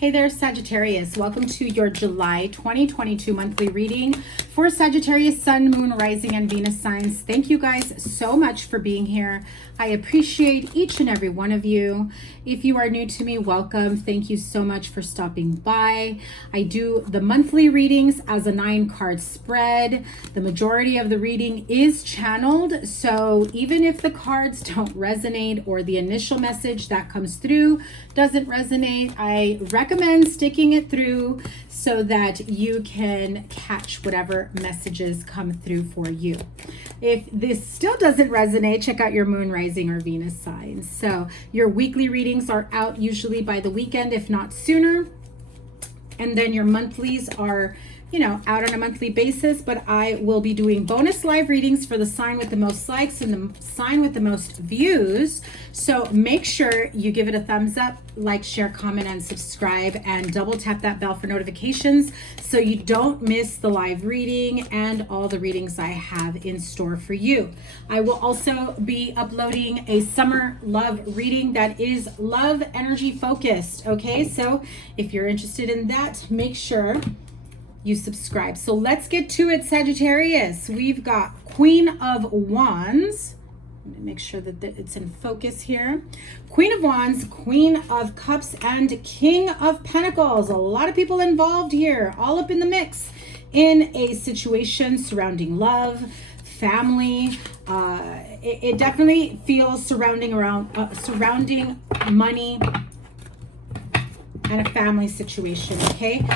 Hey there, Sagittarius. Welcome to your July 2022 monthly reading for Sagittarius, Sun, Moon, Rising, and Venus signs. Thank you guys so much for being here. I appreciate each and every one of you. If you are new to me, welcome. Thank you so much for stopping by. I do the monthly readings as a 9-card spread. The majority of the reading is channeled, so even if the cards don't resonate or the initial message that comes through doesn't resonate, I recommend sticking it through so that you can catch whatever messages come through for you. If this still doesn't resonate, check out your Moon, Rising, or Venus signs. So your weekly readings are out usually by the weekend, if not sooner. And then your monthlies are, out on a monthly basis, but I will be doing bonus live readings for the sign with the most likes and the sign with the most views. So make sure you give it a thumbs up, like, share, comment, and subscribe, and double tap that bell for notifications so you don't miss the live reading and all the readings I have in store for you. I will also be uploading a summer love reading that is love energy focused. Okay, so if you're interested in that, make sure you subscribe. So let's get to it, Sagittarius. We've got Queen of Wands. Let me make sure that it's in focus here. Queen of Wands, Queen of Cups, and King of Pentacles. A lot of people involved here, all up in the mix in a situation surrounding love, family. It definitely feels surrounding money and a family situation, okay?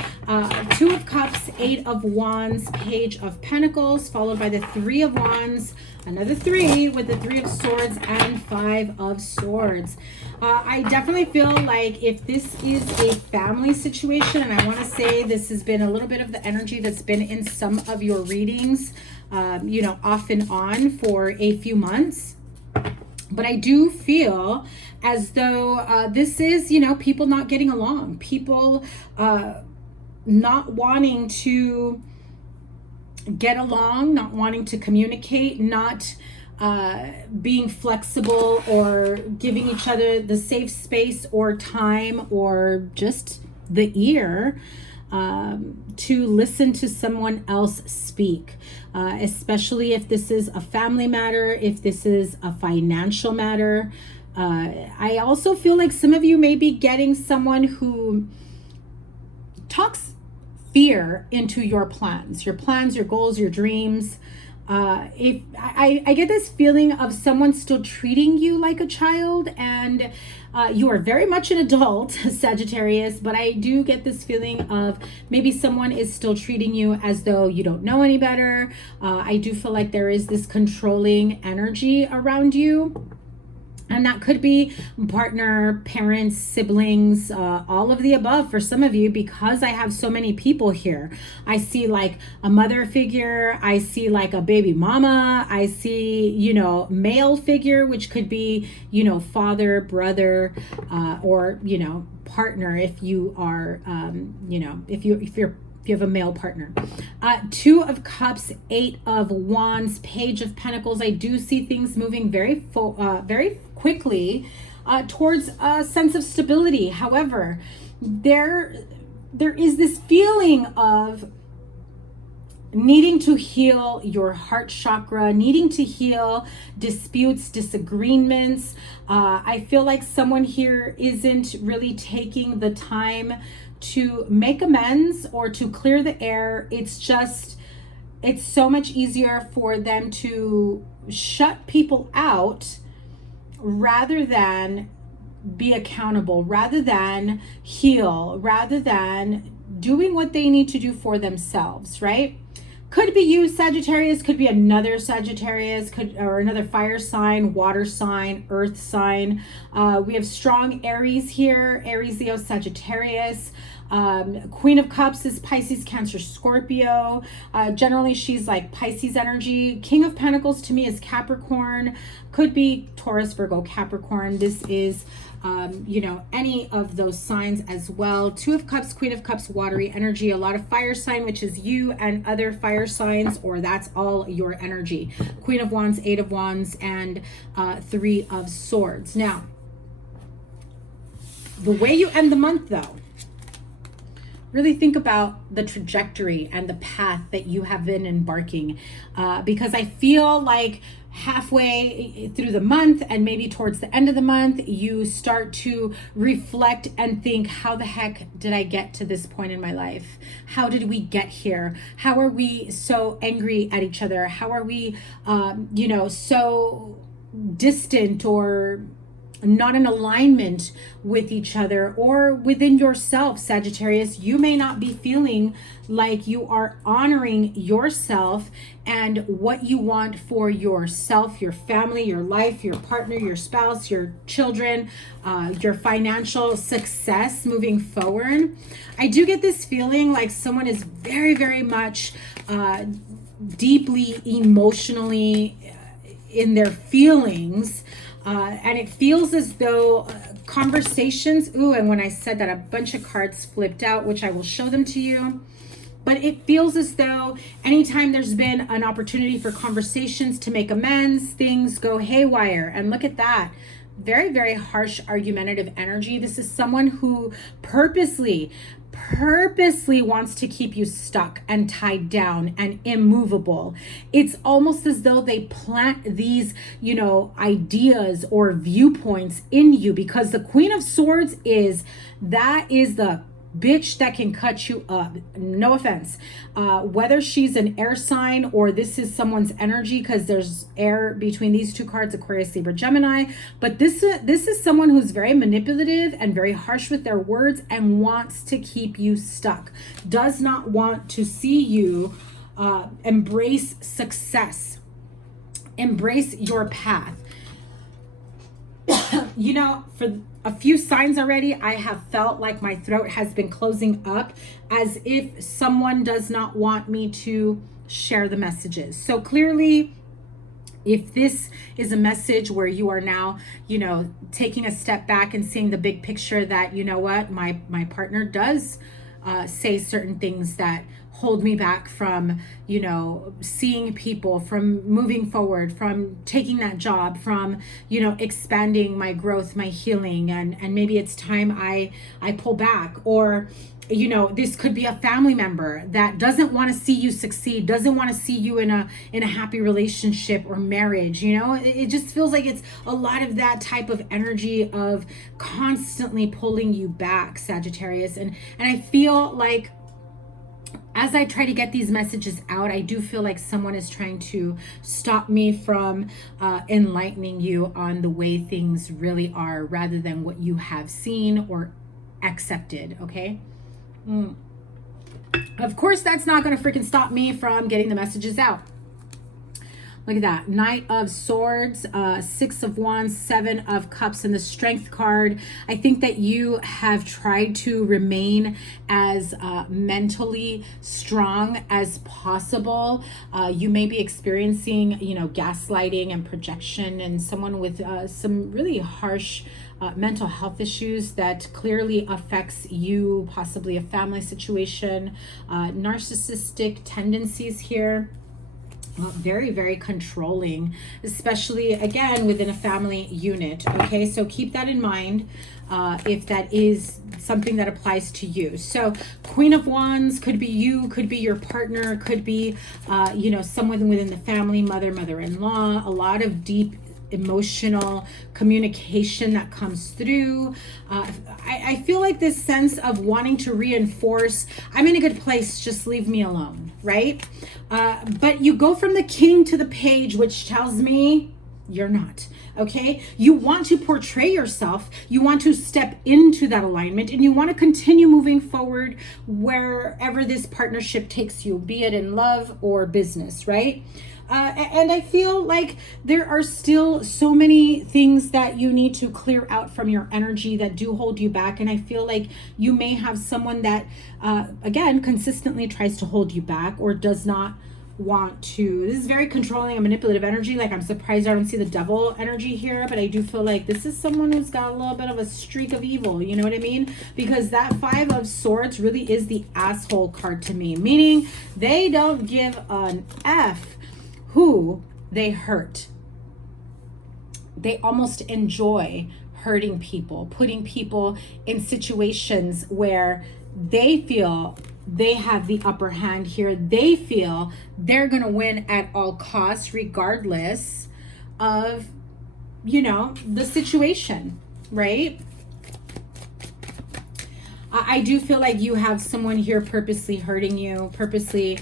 2 of Cups, 8 of Wands, Page of Pentacles, followed by the 3 of Wands, another 3 with the 3 of Swords and 5 of Swords. I definitely feel like if this is a family situation, and I want to say this has been a little bit of the energy that's been in some of your readings, off and on for a few months. But I do feel as though this is, people not getting along, people not wanting to get along, not wanting to communicate, not being flexible or giving each other the safe space or time or just the ear to listen to someone else speak, especially if this is a family matter, if this is a financial matter. I also feel like some of you may be getting someone who talks fear into your plans, your goals, your dreams. If I get this feeling of someone still treating you like a child, and you are very much an adult, Sagittarius, but I do get this feeling of maybe someone is still treating you as though you don't know any better. I do feel like there is this controlling energy around you. And that could be partner, parents, siblings, all of the above for some of you, because I have so many people here. I see like a mother figure. I see like a baby mama. I see, male figure, which could be, father, brother, or, partner if you are, if you have a male partner. 2 of Cups, 8 of Wands, Page of Pentacles. I do see things moving very quickly towards a sense of stability. However, there is this feeling of needing to heal your heart chakra, needing to heal disputes, disagreements. I feel like someone here isn't really taking the time to make amends or to clear the air. It's so much easier for them to shut people out rather than be accountable, rather than heal, rather than doing what they need to do for themselves, right? Could be you, Sagittarius, could be another Sagittarius, or another fire sign, water sign, earth sign. We have strong Aries here, Aries, Leo, Sagittarius. Queen of Cups is Pisces, Cancer, Scorpio. Generally, she's like Pisces energy. King of Pentacles to me is Capricorn. Could be Taurus, Virgo, Capricorn. This is, any of those signs as well. 2 of Cups, Queen of Cups, watery energy. A lot of fire sign, which is you and other fire signs, or that's all your energy. Queen of Wands, 8 of Wands, and 3 of Swords. Now, the way you end the month, though, really think about the trajectory and the path that you have been embarking, because I feel like halfway through the month and maybe towards the end of the month, you start to reflect and think, how the heck did I get to this point in my life? How did we get here? How are we so angry at each other? How are we, so distant or not in alignment with each other, or within yourself, Sagittarius? You may not be feeling like you are honoring yourself and what you want for yourself, your family, your life, your partner, your spouse, your children, your financial success moving forward. I do get this feeling like someone is very, very much deeply emotionally in their feelings. And it feels as though conversations, and when I said that, a bunch of cards flipped out, which I will show them to you. But it feels as though anytime there's been an opportunity for conversations to make amends, things go haywire. And look at that. Very, very harsh, argumentative energy. This is someone who purposely wants to keep you stuck and tied down and immovable. It's almost as though they plant these, ideas or viewpoints in you, because the Queen of Swords is the bitch that can cut you up. No offense. Whether she's an air sign or this is someone's energy, because there's air between these two cards, Aquarius, Libra, Gemini. But this is someone who's very manipulative and very harsh with their words and wants to keep you stuck. Does not want to see you embrace success. Embrace your path. For a few signs already, I have felt like my throat has been closing up, as if someone does not want me to share the messages. So clearly, if this is a message where you are now, taking a step back and seeing the big picture, that, my partner does say certain things that hold me back from, seeing people, from moving forward, from taking that job, from, expanding my growth, my healing, and maybe it's time I pull back. Or, this could be a family member that doesn't want to see you succeed, doesn't want to see you in a happy relationship or marriage. It just feels like it's a lot of that type of energy of constantly pulling you back, Sagittarius. And I feel like, as I try to get these messages out, I do feel like someone is trying to stop me from enlightening you on the way things really are, rather than what you have seen or accepted, okay? Of course, that's not going to freaking stop me from getting the messages out. Look at that. Knight of Swords, Six of Wands, Seven of Cups, and the Strength card. I think that you have tried to remain as mentally strong as possible. You may be experiencing, gaslighting and projection, and someone with some really harsh mental health issues that clearly affects you, possibly a family situation, narcissistic tendencies here. Very, very controlling, especially again within a family unit. Okay, so keep that in mind if that is something that applies to you. So Queen of Wands could be you, could be your partner, could be someone within the family, mother-in-law. A lot of deep emotional communication that comes through. I feel like this sense of wanting to reinforce, I'm in a good place, just leave me alone, right? But you go from the king to the page, which tells me you're not, okay? You want to portray yourself, you want to step into that alignment, and you want to continue moving forward wherever this partnership takes you, be it in love or business, right? And I feel like there are still so many things that you need to clear out from your energy that do hold you back. And I feel like you may have someone that, again, consistently tries to hold you back or does not want to. This is very controlling and manipulative energy. Like, I'm surprised I don't see the devil energy here, but I do feel like this is someone who's got a little bit of a streak of evil. You know what I mean? Because that Five of Swords really is the asshole card to me, meaning they don't give an F who they hurt. They almost enjoy hurting people, putting people in situations where they feel they have the upper hand here. They feel they're going to win at all costs, regardless of, you know, the situation, right? I do feel like you have someone here purposely hurting you, purposely,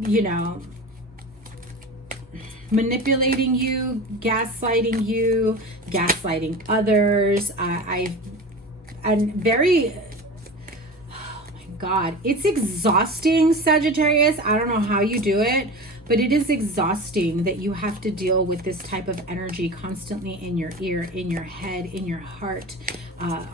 you know, manipulating you, gaslighting others. And very, oh my God, it's exhausting, Sagittarius. I don't know how you do it, but it is exhausting that you have to deal with this type of energy constantly in your ear, in your head, in your heart,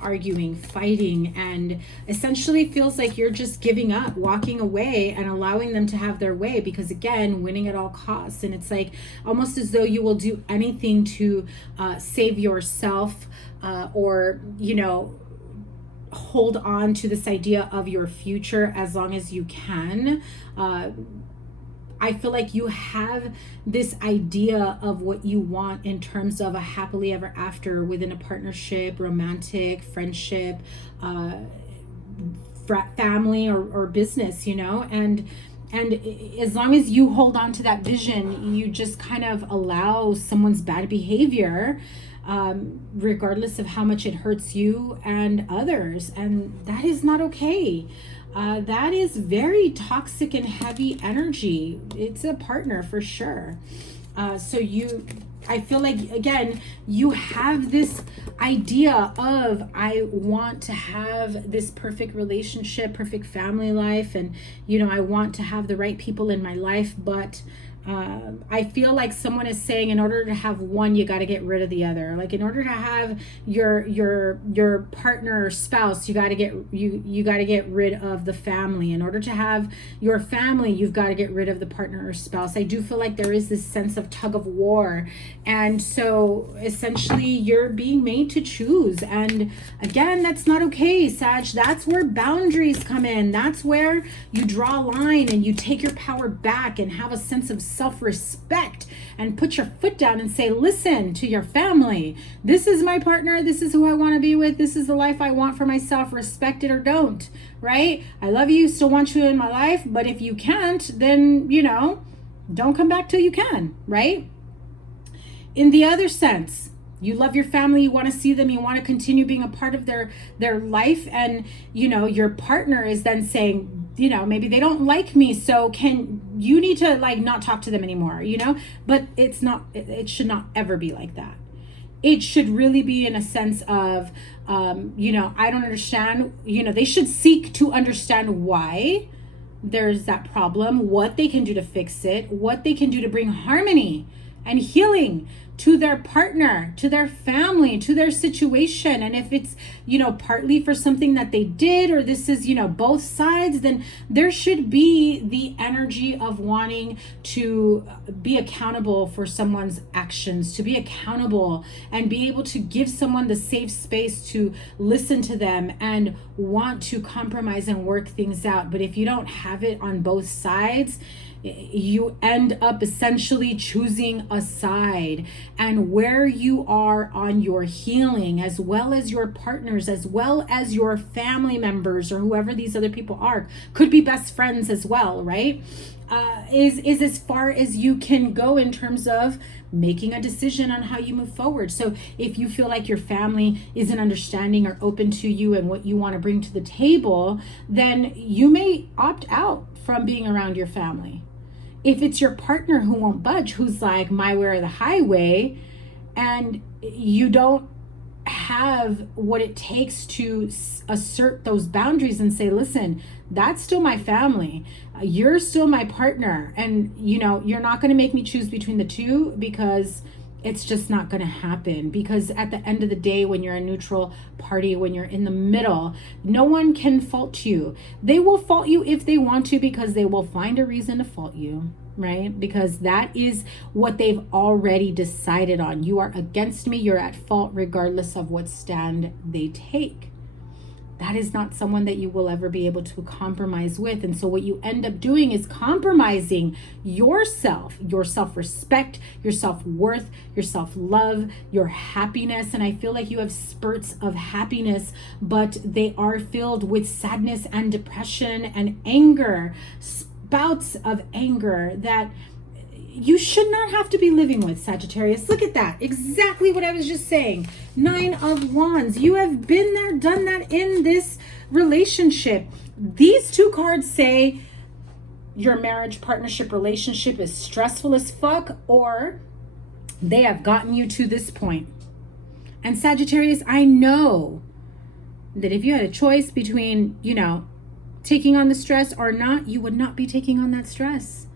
arguing, fighting, and essentially feels like you're just giving up, walking away and allowing them to have their way, because again, winning at all costs. And it's like almost as though you will do anything to save yourself, or, you know, hold on to this idea of your future as long as you can. I feel like you have this idea of what you want in terms of a happily ever after within a partnership, romantic, friendship, family, or business, you know, and as long as you hold on to that vision, you just kind of allow someone's bad behavior, regardless of how much it hurts you and others. And that is not okay. That is very toxic and heavy energy. It's a partner for sure. So I feel like, again, you have this idea of, I want to have this perfect relationship, perfect family life, and, you know, I want to have the right people in my life, but I feel like someone is saying, in order to have one, you got to get rid of the other. Like, in order to have your partner or spouse, you got to get rid of the family. In order to have your family, you've got to get rid of the partner or spouse. I do feel like there is this sense of tug of war, and so essentially you're being made to choose. And again, that's not okay, Sag. That's where boundaries come in. That's where you draw a line and you take your power back and have a sense of self-respect and put your foot down and say, listen to your family. This is my partner. This is who I want to be with. This is the life I want for myself. Respect it or don't, right? I love you, still want you in my life, but if you can't, then, you know, don't come back till you can, right? In the other sense, you love your family, you want to see them, you want to continue being a part of their life, and, you know, your partner is then saying, you know, maybe they don't like me, so you need to, like, not talk to them anymore, you know? But it should not ever be like that. It should really be in a sense of, you know, I don't understand, you know, they should seek to understand why there's that problem, what they can do to fix it, what they can do to bring harmony and healing to their partner, to their family, to their situation. And if it's, you know, partly for something that they did, or this is, you know, both sides, then there should be the energy of wanting to be accountable for someone's actions, to be accountable and be able to give someone the safe space to listen to them and want to compromise and work things out. But if you don't have it on both sides, you end up essentially choosing a side. And where you are on your healing, as well as your partners, as well as your family members, or whoever these other people are, could be best friends as well, right? Is as far as you can go in terms of making a decision on how you move forward. So if you feel like your family isn't understanding or open to you and what you want to bring to the table, then you may opt out from being around your family. If it's your partner who won't budge, who's like my way or the highway, and you don't have what it takes to assert those boundaries and say, listen, that's still my family, you're still my partner, and, you know, you're not going to make me choose between the two, because it's just not going to happen. Because at the end of the day, when you're a neutral party, when you're in the middle, no one can fault you. They will fault you if they want to, because they will find a reason to fault you, right? Because that is what they've already decided on. You are against me, you're at fault, regardless of what stand they take. that is not someone that you will ever be able to compromise with. And so what you end up doing is compromising yourself, your self-respect, your self-worth, your self-love, your happiness. And I feel like you have spurts of happiness, but they are filled with sadness and depression and anger, bouts of anger that you should not have to be living with, Sagittarius. Look at that. Exactly what I was just saying. 9 of Wands. You have been there, done that in this relationship. These 2 cards say your marriage, partnership, relationship is stressful as fuck, or they have gotten you to this point. And Sagittarius, I know that if you had a choice between, you know, taking on the stress or not, you would not be taking on that stress.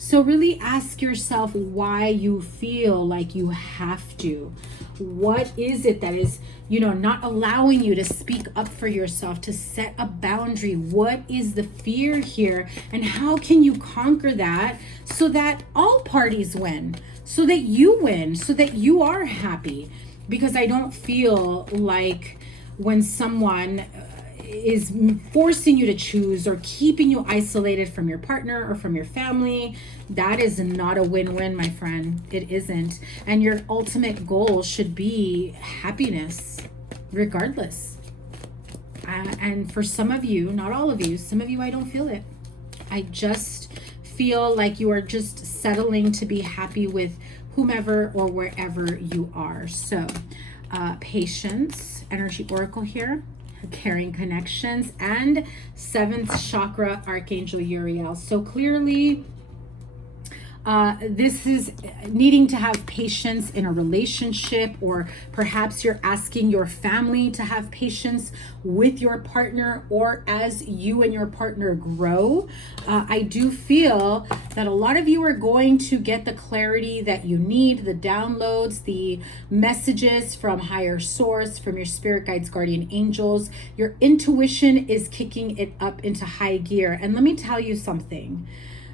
So really ask yourself why you feel like you have to. What is it that is, you know, not allowing you to speak up for yourself, to set a boundary? What is the fear here? And how can you conquer that so that all parties win, so that you win, so that you are happy? Because I don't feel like when someone is forcing you to choose or keeping you isolated from your partner or from your family, that is not a win-win, my friend. It isn't. And your ultimate goal should be happiness, regardless. And for some of you, not all of you, some of you, I don't feel it. I just feel like you are just settling to be happy with whomever or wherever you are. So, patience, energy oracle here. Caring connections, and 7th chakra, Archangel Uriel. So clearly this is needing to have patience in a relationship, or perhaps you're asking your family to have patience with your partner, or as you and your partner grow. I do feel that a lot of you are going to get the clarity that you need, the downloads, the messages from higher source, from your spirit guides, guardian angels. Your intuition is kicking it up into high gear. And let me tell you something.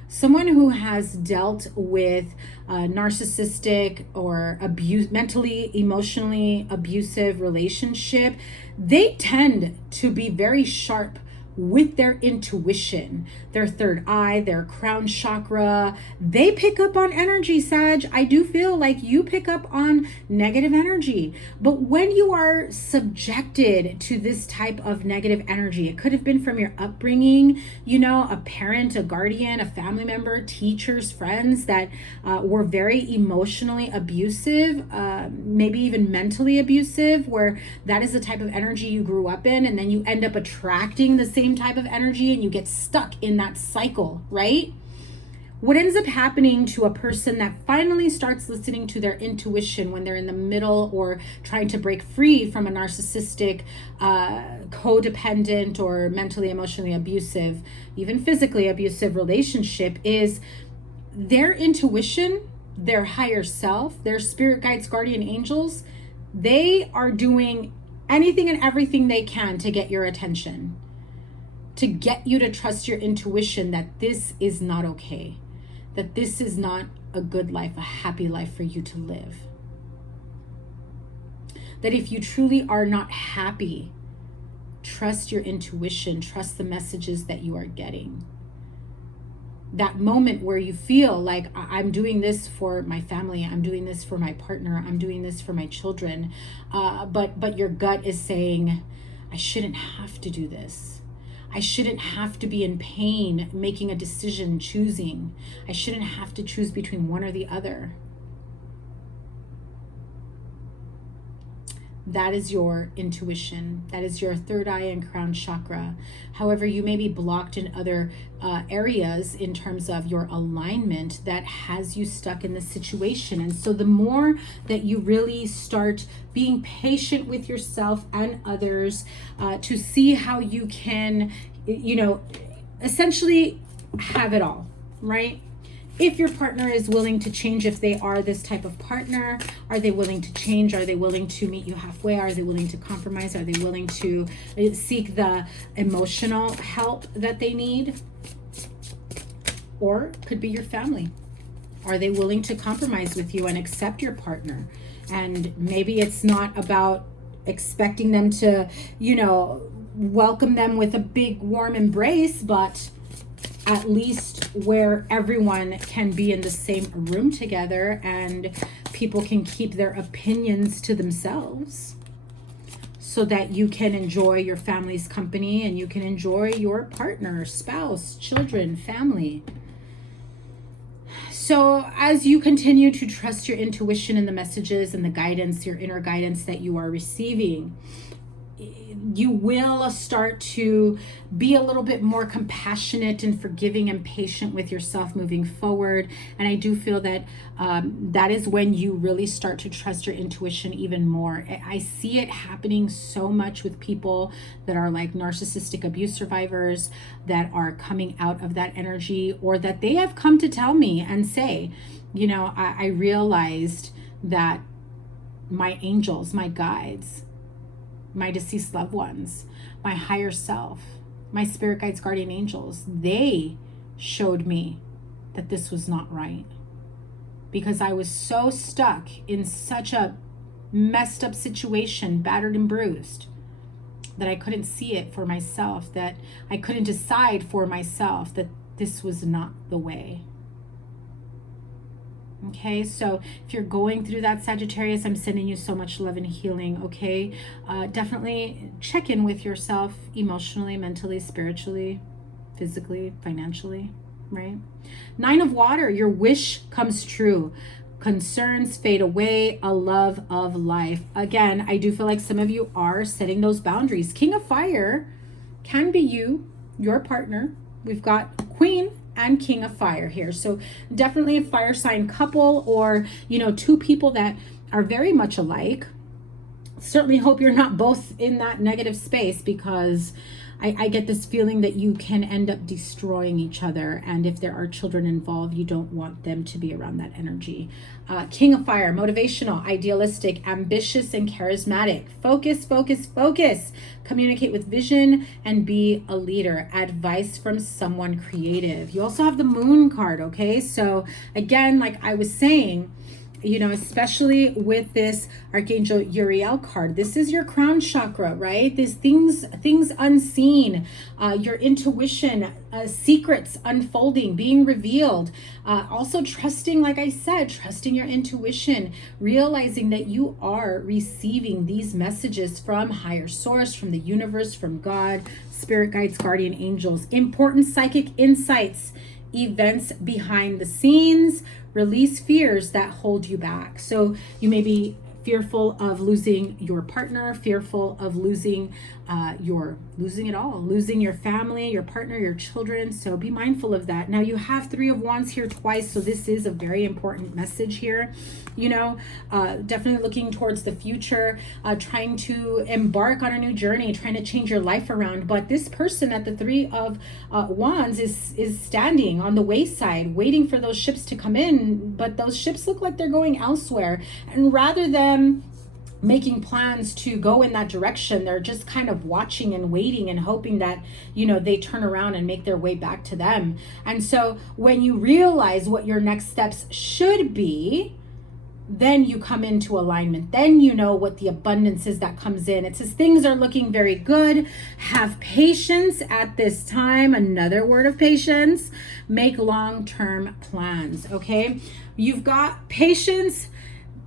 Someone who has dealt with narcissistic or mentally, emotionally abusive relationship, they tend to be very sharp with their intuition, their third eye, their crown chakra. They pick up on energy, Sag. I do feel like you pick up on negative energy. But when you are subjected to this type of negative energy, it could have been from your upbringing, you know, a parent, a guardian, a family member, teachers, friends that were very emotionally abusive, maybe even mentally abusive, where that is the type of energy you grew up in, and then you end up attracting the same type of energy and you get stuck in that cycle, right? What ends up happening to a person that finally starts listening to their intuition when they're in the middle or trying to break free from a narcissistic, codependent, or mentally, emotionally abusive, even physically abusive relationship is their intuition, their higher self, their spirit guides, guardian angels. They are doing anything and everything they can to get your attention, to get you to trust your intuition that this is not okay, that this is not a good life, a happy life for you to live. That if you truly are not happy, trust your intuition, trust the messages that you are getting. That moment where you feel like, I'm doing this for my family, I'm doing this for my partner, I'm doing this for my children, but your gut is saying, I shouldn't have to do this. I shouldn't have to be in pain making a decision, choosing. I shouldn't have to choose between one or the other. That is your intuition. That is your third eye and crown chakra. However, you may be blocked in other areas in terms of your alignment that has you stuck in this situation. And so the more that you really start being patient with yourself and others to see how you can, you know, essentially have it all, right? If your partner is willing to change, if they are this type of partner, are they willing to change? Are they willing to meet you halfway? Are they willing to compromise? Are they willing to seek the emotional help that they need? Or could be your family. Are they willing to compromise with you and accept your partner? And maybe it's not about expecting them to, you know, welcome them with a big warm embrace, but at least where everyone can be in the same room together and people can keep their opinions to themselves, so that you can enjoy your family's company and you can enjoy your partner, spouse, children, family. So as you continue to trust your intuition and the messages and the guidance, your inner guidance that you are receiving, you will start to be a little bit more compassionate and forgiving and patient with yourself moving forward. And I do feel that that is when you really start to trust your intuition even more. I see it happening so much with people that are like narcissistic abuse survivors that are coming out of that energy, or that they have come to tell me and say, you know, I realized that my angels, my guides, my deceased loved ones, my higher self, my spirit guides, guardian angels, they showed me that this was not right, because I was so stuck in such a messed up situation, battered and bruised, that I couldn't see it for myself, that I couldn't decide for myself that this was not the way. Okay, so if you're going through that, Sagittarius, I'm sending you so much love and healing, okay? Definitely check in with yourself emotionally, mentally, spiritually, physically, financially, right? Nine of Water, your wish comes true. Concerns fade away, a love of life. Again, I do feel like some of you are setting those boundaries. King of Fire can be you, your partner. We've got Queen and King of Fire here. So definitely a fire sign couple, or, you know, two people that are very much alike. Certainly hope you're not both in that negative space, because I get this feeling that you can end up destroying each other. And if there are children involved, you don't want them to be around that energy. King of Fire, motivational, idealistic, ambitious, and charismatic. Focus, focus, focus. Communicate with vision and be a leader. Advice from someone creative. You also have the Moon card, okay? So again, like I was saying, you know, especially with this Archangel Uriel card, this is your crown chakra, right? These things unseen, your intuition, secrets unfolding, being revealed. Also trusting, like I said, trusting your intuition, realizing that you are receiving these messages from higher source, from the universe, from God, spirit guides, guardian angels, important psychic insights, events behind the scenes. Release fears that hold you back. So you may be fearful of losing your partner, fearful of losing losing it all, losing your family, your partner, your children. So be mindful of that. Now you have Three of Wands here twice, so this is a very important message here. You know, definitely looking towards the future, trying to embark on a new journey, trying to change your life around. But this person at the Three of Wands is standing on the wayside, waiting for those ships to come in. But those ships look like they're going elsewhere. And rather than making plans to go in that direction, they're just kind of watching and waiting and hoping that, you know, they turn around and make their way back to them. And so when you realize what your next steps should be, then you come into alignment. Then you know what the abundance is that comes in. It says things are looking very good. Have patience at this time. Another word of patience. Make long-term plans, okay? You've got patience,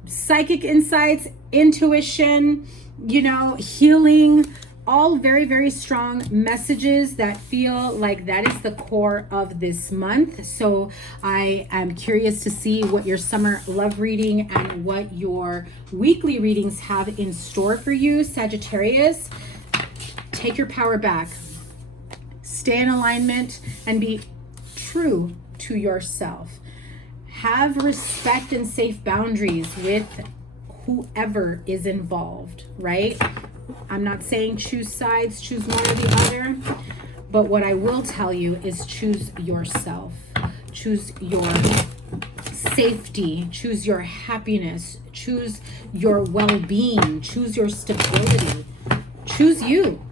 psychic insights, intuition, you know, healing, all very, very strong messages that feel like that is the core of this month. So I am curious to see what your summer love reading and what your weekly readings have in store for you, Sagittarius. Take your power back. Stay in alignment and be true to yourself. Have respect and safe boundaries with whoever is involved, right? I'm not saying choose sides, choose one or the other, but what I will tell you is choose yourself. Choose your safety, choose your happiness, choose your well-being, choose your stability. Choose you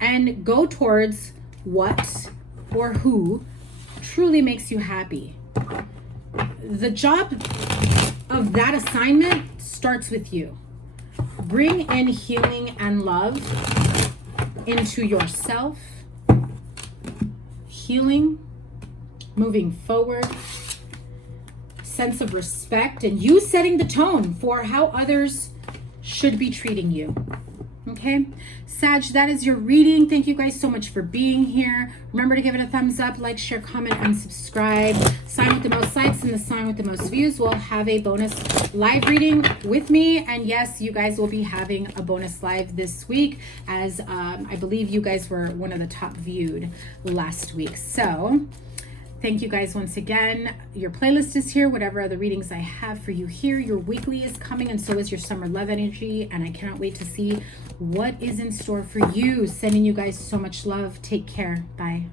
and go towards what or who truly makes you happy. The job of that assignment starts with you. Bring in healing and love into yourself, healing, moving forward, sense of respect, and you setting the tone for how others should be treating you. Okay, Sag, that is your reading. Thank you guys so much for being here. Remember to give it a thumbs up, like, share, comment, and subscribe. Sign with the most likes and the sign with the most views will have a bonus live reading with me. And yes, you guys will be having a bonus live this week, as I believe you guys were one of the top viewed last week. So thank you guys once again. Your playlist is here, whatever other readings I have for you here. Your weekly is coming, and so is your summer love energy. And I cannot wait to see what is in store for you. Sending you guys so much love. Take care. Bye.